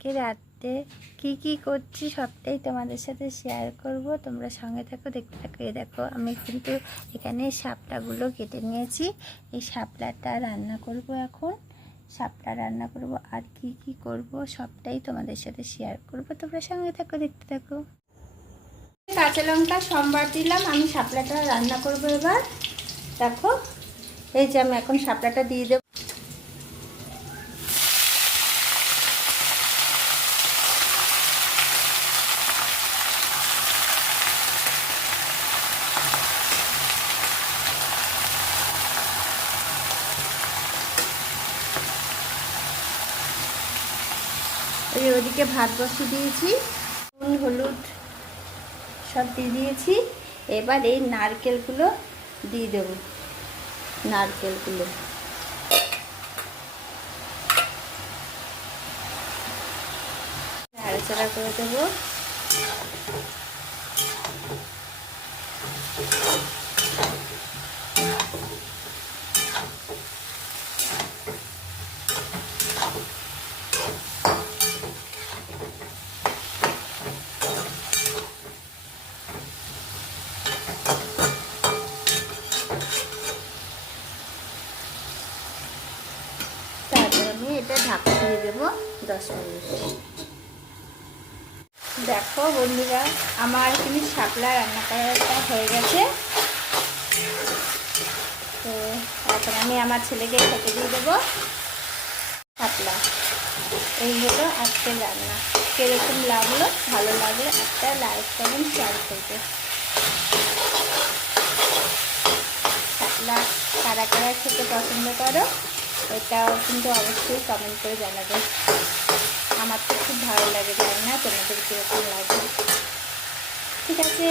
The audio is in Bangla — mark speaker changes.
Speaker 1: আজকে রাতে কি কি করছি সবটাই তোমাদের সাথে শেয়ার করব। তোমরা সঙ্গে থাকো, দেখতে থাকো। এই দেখো, আমি কিন্তু এখানে শাপলাগুলো কেটে নিয়েছি। এই শাপলাটা রান্না করব এখন। শাপলা রান্না করব আর কি কি করব সবটাই তোমাদের সাথে শেয়ার করব। তোমরা সঙ্গে থাকো, দেখতে থাকো। কাঁচা লঙ্কা, সোমবার দিলাম। আমি শাপলাটা রান্না করব এবার। দেখো, এই যে আমি এখন শাপলাটা দিয়ে দেবো। যে ওদিকে ভাত বসিয়ে দিয়েছি, নুন, হলুদ সব দিয়ে দিয়েছি। এবার এই নারকেলগুলো দিয়ে দেব, নারকেলগুলো। নাড়াচাড়া করে দেবো তারপর আমি এটা ঢাকা দিয়ে দেবো দশ মিনিট। দেখো বন্ধুরা, আমার কিন্তু শাপলা রান্না করাটা হয়ে গেছে। তো এখন আমি আমার ছেলেকে খেতে দিয়ে দেবো শাপলা। এই হলো আজকের রান্না। কীরকম লাগল? ভালো লাগল একটা লাইক করবেন শেয়ার করবে শাপলা কারা কারা খেতে পছন্দ করো? এটাও কিন্তু অবশ্যই কমেন্ট করে জানাবে। আমার তো খুব ভালো লাগে জানি না? তোমাদের কীরকম লাগে? ঠিক আছে।